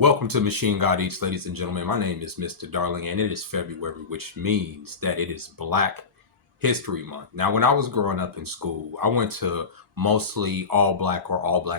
Welcome to Machine God Eats, ladies and gentlemen. My name is Mr. Darling, and it is February, which means that it is Black History Month. Now, when I was growing up in school, I went to mostly all black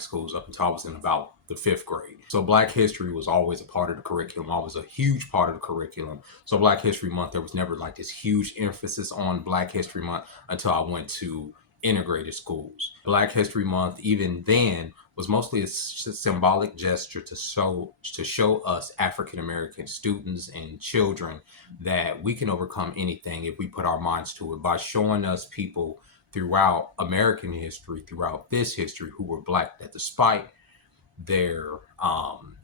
schools up until I was in about the 5th grade. So Black history was always a part of the curriculum. I was a huge part of the curriculum. So Black History Month, there was never like this huge emphasis on Black History Month until I went to integrated schools. Black History Month, even then, was mostly a symbolic gesture to show us African American students and children that we can overcome anything if we put our minds to it, by showing us people throughout American history, throughout this history, who were Black, that despite their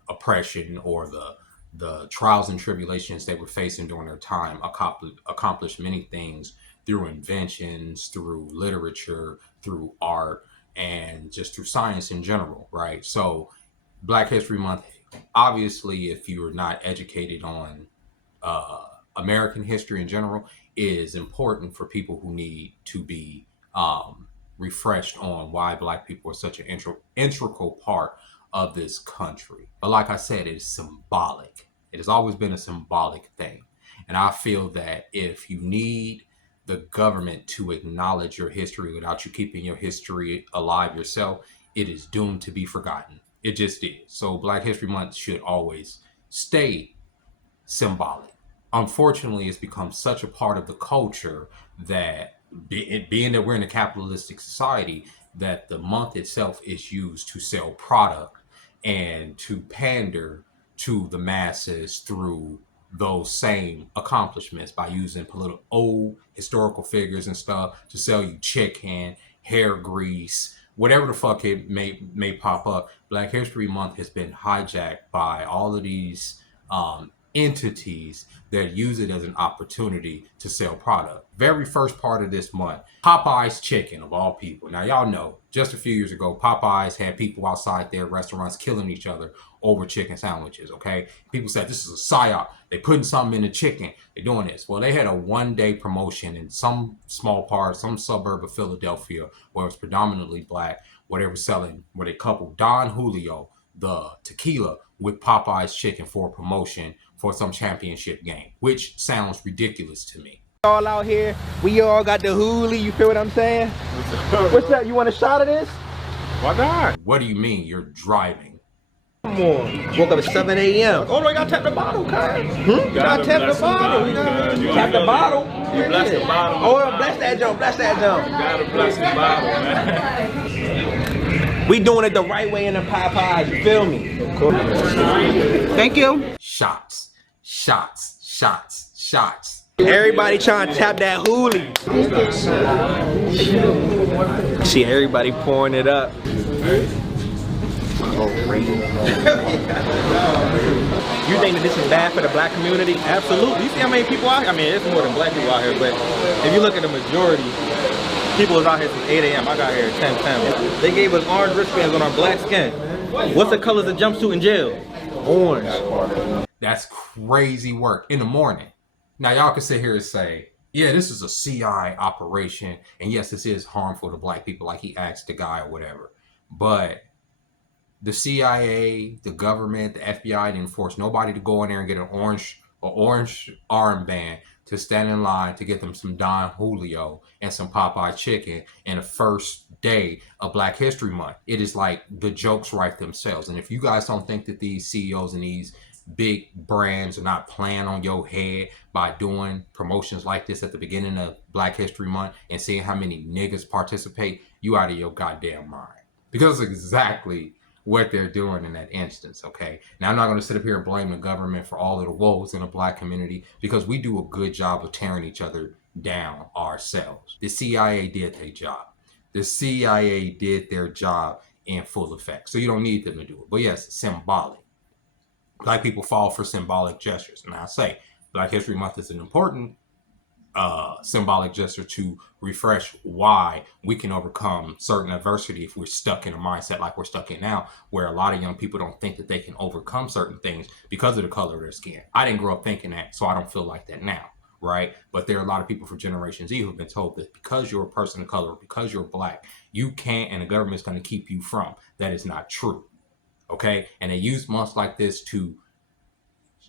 oppression or the trials and tribulations they were facing during their time, accomplished many things through inventions, through literature, through art, and just through science in general, right? So Black History Month, obviously, if you're not educated on American history in general, is important for people who need to be refreshed on why Black people are such an integral part of this country. But like I said, it is symbolic. It has always been a symbolic thing. And I feel that if you need the government to acknowledge your history without you keeping your history alive yourself, it is doomed to be forgotten. It just is. So Black History Month should always stay symbolic. Unfortunately, it's become such a part of the culture that, being that we're in a capitalistic society, that the month itself is used to sell product and to pander to the masses through those same accomplishments, by using old historical figures and stuff to sell you chicken, hair grease, whatever the fuck it may pop up. Black History Month has been hijacked by all of these entities that use it as an opportunity to sell product. Very first part of this month, Popeyes chicken, of all people. Now, y'all know, just a few years ago, Popeyes had people outside their restaurants killing each other over chicken sandwiches, okay? People said, this is a psyop. They putting something in the chicken. They're doing this. Well, they had a one-day promotion in some small part, some suburb of Philadelphia, where it was predominantly Black, where they were selling, where they coupled Don Julio, the tequila, with Popeyes chicken for a promotion for some championship game, which sounds ridiculous to me. All out here, we all got the Julio, you feel what I'm saying? What's up? You want a shot of this? Why not? What do you mean you're driving? Come on. Woke up at 7 a.m. Oh no, you gotta tap the bottle, cuz. You gotta tap the bottle. You gotta tap the bottle. You bless the bottle. Oh, bless that jump, bless that jump. You gotta bless the bottle, man. We doing it the right way in the Popeyes, you feel me? Thank you. Shots, shots, shots, shots. Everybody trying to tap that Julio. See everybody pouring it up. You think that this is bad for the Black community? Absolutely. You see how many people out here? I mean, it's more than Black people out here, but if you look at the majority, people was out here since 8 a.m. I got here at 10:10. They gave us orange wristbands on our black skin. What's the colors of jumpsuit in jail? Orange. That's crazy work in the morning. Now, y'all can sit here and say, yeah, this is a CI operation, and yes, this is harmful to Black people, like he asked the guy or whatever. But the CIA, the government, the FBI didn't force nobody to go in there and get an orange armband to stand in line to get them some Don Julio and some Popeye chicken in the first day of Black History Month. It is like the jokes write themselves. And if you guys don't think that these CEOs and these big brands are not playing on your head by doing promotions like this at the beginning of Black History Month and seeing how many niggas participate, you out of your goddamn mind. Because it's exactly what they're doing in that instance, okay? Now, I'm not going to sit up here and blame the government for all of the woes in the Black community, because we do a good job of tearing each other down ourselves. The CIA did their job. The CIA did their job in full effect. So you don't need them to do it. But yes, symbolic. Black people fall for symbolic gestures. And I say Black History Month is an important symbolic gesture to refresh why we can overcome certain adversity if we're stuck in a mindset like we're stuck in now, where a lot of young people don't think that they can overcome certain things because of the color of their skin. I didn't grow up thinking that, so I don't feel like that now, right? But there are a lot of people from Generation Z who've been told that because you're a person of color, because you're Black, you can't, and the government's going to keep you from. That is not true. Okay, and they use months like this to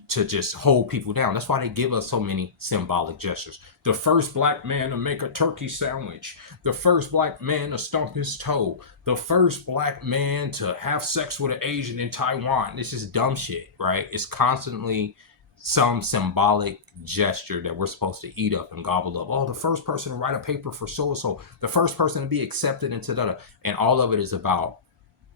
just hold people down. That's why they give us so many symbolic gestures. The first black man to make a turkey sandwich. The first black man to stump his toe. The first black man to have sex with an Asian in Taiwan. This is dumb shit, right? It's constantly some symbolic gesture that we're supposed to eat up and gobble up. Oh, the first person to write a paper for so-and-so. The first person to be accepted into that. And all of it is about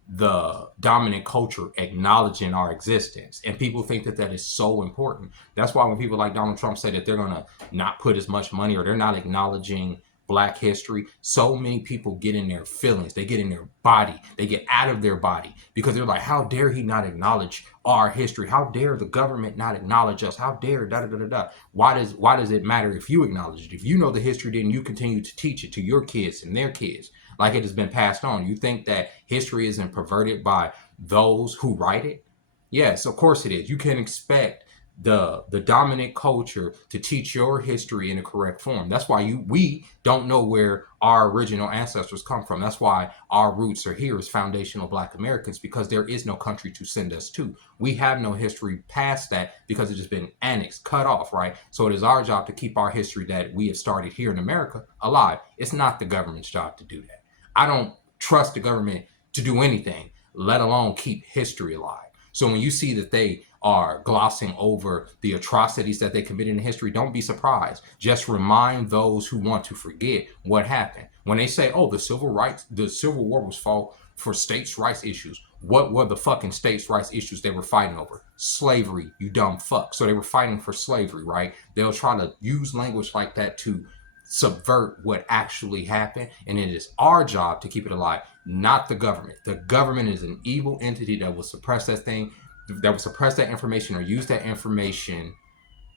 the dominant culture acknowledging our existence, and people think that that is so important. That's why when people like Donald Trump say that they're going to not put as much money, or they're not acknowledging black history, so many people get in their feelings, they get in their body, they get out of their body, because they're like, how dare he not acknowledge our history? How dare the government not acknowledge us? How dare da da da da da? Why does it matter if you acknowledge it? If you know the history, then you continue to teach it to your kids and their kids, like it has been passed on. You think that history isn't perverted by those who write it? Yes, of course it is. You can expect the dominant culture to teach your history in the correct form. That's why we don't know where our original ancestors come from. That's why our roots are here as foundational black Americans, because there is no country to send us to. We have no history past that because it's just been annexed, cut off, right? So it is our job to keep our history that we have started here in America alive. It's not the government's job to do that. I don't trust the government to do anything, let alone keep history alive. So when you see that they are glossing over the atrocities that they committed in history, don't be surprised. Just remind those who want to forget what happened. When they say, oh, the Civil War was fought for states' rights issues. What were the fucking states' rights issues they were fighting over? Slavery, you dumb fuck. So they were fighting for slavery, right? They'll try to use language like that to subvert what actually happened, and it is our job to keep it alive, not the government. The government is an evil entity that will suppress that thing, that will suppress that information or use that information,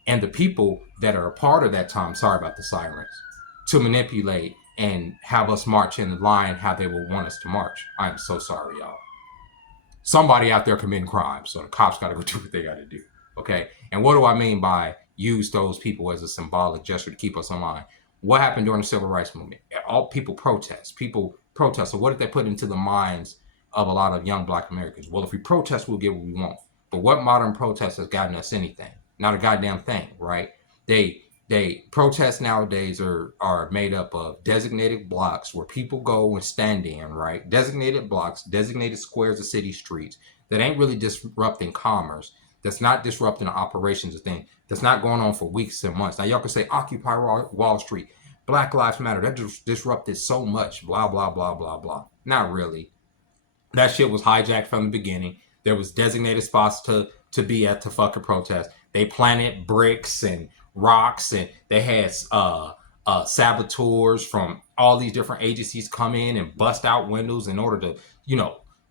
and the people that are a part of that time, sorry about the sirens, to manipulate and have us march in the line how they will want us to march. I'm so sorry, y'all. Somebody out there committing crime, so the cops got to go do what they got to do, okay? And what do I mean by use those people as a symbolic gesture to keep us in line? What happened during the civil rights movement? All people protest. So what did they put into the minds of a lot of young black Americans? Well, if we protest, we'll get what we want. But what modern protest has gotten us anything? Not a goddamn thing, right? They protests nowadays are made up of designated blocks where people go and stand in, right? Designated blocks, designated squares of city streets that ain't really disrupting commerce, that's not disrupting the operations of things, that's not going on for weeks and months. Now, y'all can say Occupy Wall Street, Black Lives Matter, that just disrupted so much, blah, blah, blah, blah, blah. Not really. That shit was hijacked from the beginning. There was designated spots to be at to fucking protest. They planted bricks and rocks, and they had saboteurs from all these different agencies come in and bust out windows in order to,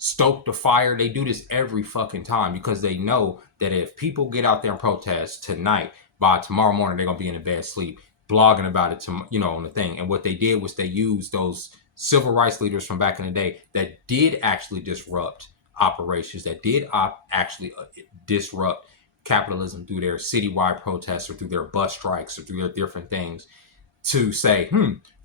stoke the fire. They do this every fucking time because they know that if people get out there and protest tonight, by tomorrow morning they're gonna be in a bad sleep, blogging about it on the thing. And what they did was they used those civil rights leaders from back in the day that did actually disrupt operations, that did actually disrupt capitalism through their citywide protests or through their bus strikes or through their different things, to say,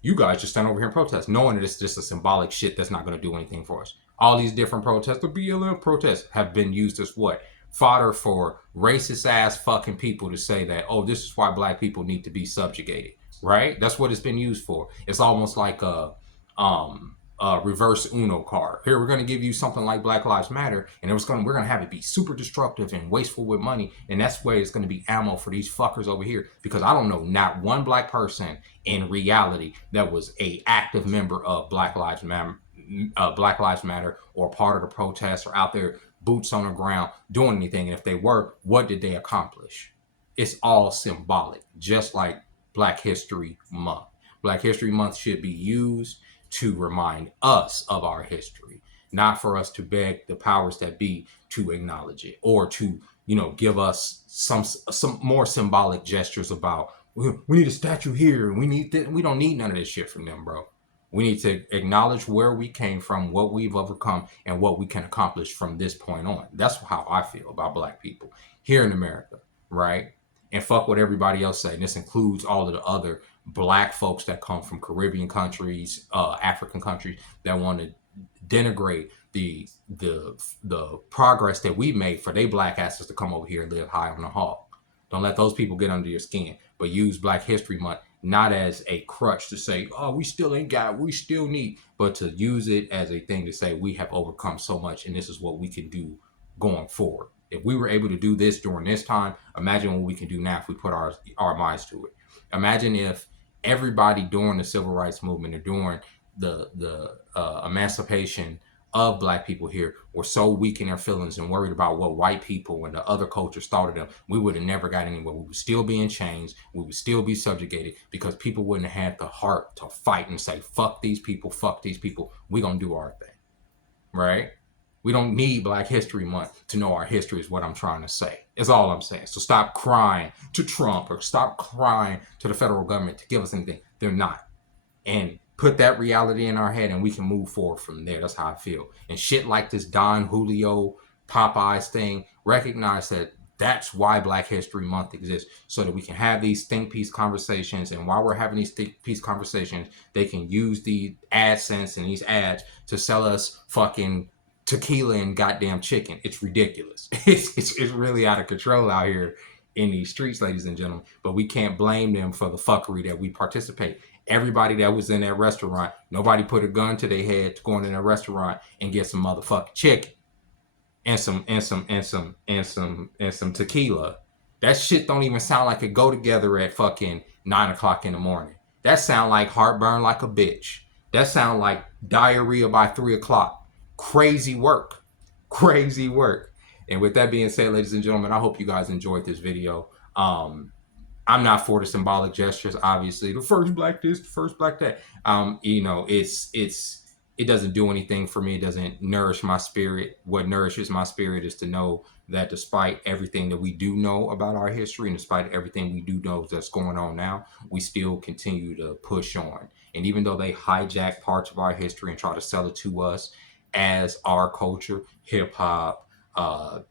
you guys just stand over here and protest, knowing that it's just a symbolic shit that's not going to do anything for us. All these different protests, the BLM protests, have been used as what? Fodder for racist ass fucking people to say that, oh, this is why black people need to be subjugated, right? That's what it's been used for. It's almost like a reverse Uno card. Here, we're going to give you something like Black Lives Matter, and we're going to have it be super destructive and wasteful with money, and that's where it's going to be ammo for these fuckers over here, because I don't know not one black person in reality that was a active member of Black Lives Matter, or part of the protest, or out there boots on the ground doing anything. And if they were, what did they accomplish? It's all symbolic, just like Black History Month. Black History Month should be used to remind us of our history, not for us to beg the powers that be to acknowledge it, or to, give us some more symbolic gestures about, we need a statue here, we need this. We don't need none of this shit from them, bro. We need to acknowledge where we came from, what we've overcome, and what we can accomplish from this point on. That's how I feel about black people here in America, right? And fuck what everybody else say. And this includes all of the other black folks that come from Caribbean countries, African countries, that want to denigrate the progress that we made for they black asses to come over here and live high on the hog. Don't let those people get under your skin, but use Black History Month not as a crutch to say, oh, we still ain't got, we still need, but to use it as a thing to say we have overcome so much and this is what we can do going forward. If we were able to do this during this time, imagine what we can do now if we put our minds to it. Imagine if everybody during the civil rights movement or during the emancipation of black people here were so weak in their feelings and worried about what white people and the other cultures thought of them, we would have never got anywhere. We would still be in chains. We would still be subjugated because people wouldn't have had the heart to fight and say, fuck these people, fuck these people. We gonna do our thing, right? We don't need Black History Month to know our history is what I'm trying to say. Is all I'm saying. So stop crying to Trump or stop crying to the federal government to give us anything. They're not. And put that reality in our head and we can move forward from there. That's how I feel. And shit like this Don Julio Popeyes thing, recognize that that's why Black History Month exists, so that we can have these think piece conversations. And while we're having these think piece conversations, they can use the AdSense and these ads to sell us fucking tequila and goddamn chicken. It's ridiculous. It's really out of control out here in these streets, ladies and gentlemen. But we can't blame them for the fuckery that we participate. Everybody that was in that restaurant, nobody put a gun to their head to go in that restaurant and get some motherfucking chicken and some tequila. That shit don't even sound like it go together at fucking 9 o'clock in the morning. That sound like heartburn like a bitch. That sound like diarrhea by 3 o'clock. Crazy work. Crazy work. And with that being said, ladies and gentlemen, I hope you guys enjoyed this video. I'm not for the symbolic gestures, obviously. The first black this, the first black that. It doesn't do anything for me. It doesn't nourish my spirit. What nourishes my spirit is to know that despite everything that we do know about our history and despite everything we do know that's going on now, we still continue to push on. And even though they hijack parts of our history and try to sell it to us as our culture, hip hop, the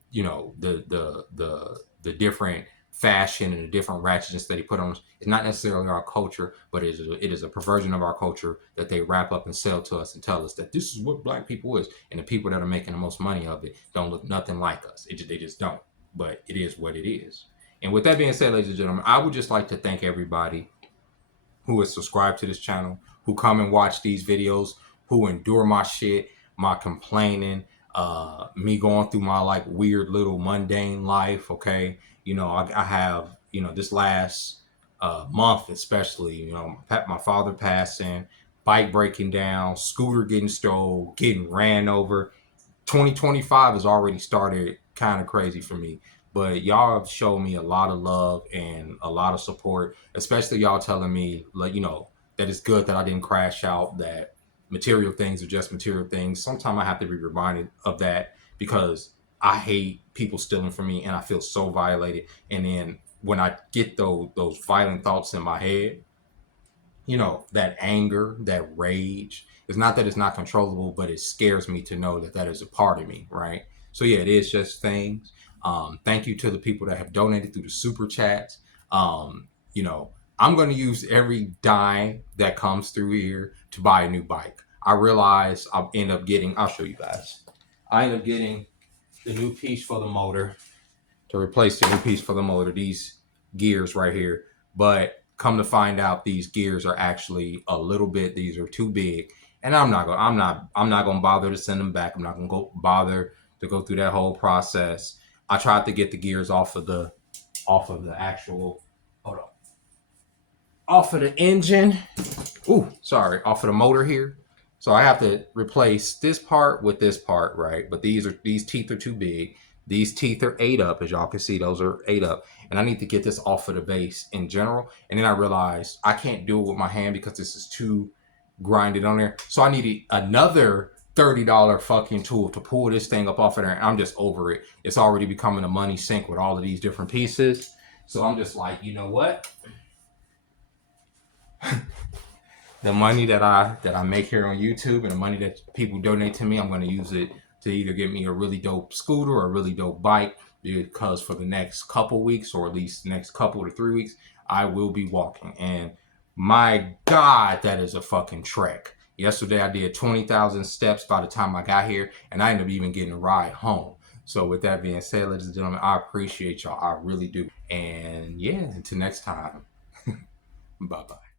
different fashion and the different ratchetness that he put on us, it's not necessarily our culture, but it is a perversion of our culture that they wrap up and sell to us and tell us that this is what black people is, and the people that are making the most money of it don't look nothing like us. They just don't. But it is what it is. And with that being said, ladies and gentlemen, I would just like to thank everybody who is subscribed to this channel, who come and watch these videos, who endure my shit, my complaining, me going through my like weird little mundane life. Okay, I have this last month especially, my father passing, bike breaking down, scooter getting stole, getting ran over. 2025 has already started kind of crazy for me, but y'all have shown me a lot of love and a lot of support, especially y'all telling me that it's good that I didn't crash out, that material things are just material things. Sometimes I have to be reminded of that because I hate people stealing from me and I feel so violated. And then when I get those violent thoughts in my head, that anger, that rage, it's not that it's not controllable, but it scares me to know that is a part of me, right? So yeah, it is just things. Thank you to the people that have donated through the super chats. I'm going to use every dime that comes through here to buy a new bike. I realize I'll show you guys. I end up getting the new piece for the motor to replace the new piece for the motor, these gears right here. But come to find out, these gears are actually these are too big. And I'm not gonna bother to send them back. I'm not gonna bother to go through that whole process. I tried to get the gears off of the engine. Off of the motor here. So I have to replace this part with this part, right? But these teeth are too big. These teeth are 8 up, as y'all can see, those are 8 up. And I need to get this off of the base in general. And then I realized I can't do it with my hand because this is too grinded on there. So I needed another $30 fucking tool to pull this thing up off of there. And I'm just over it. It's already becoming a money sink with all of these different pieces. So I'm just like, you know what? The money that I make here on YouTube and the money that people donate to me, I'm going to use it to either get me a really dope scooter or a really dope bike, because for the next couple weeks, or at least next couple to 3 weeks, I will be walking. And my God, that is a fucking trek. Yesterday I did 20,000 steps by the time I got here, and I ended up even getting a ride home. So with that being said, ladies and gentlemen, I appreciate y'all. I really do. And yeah, until next time, bye-bye.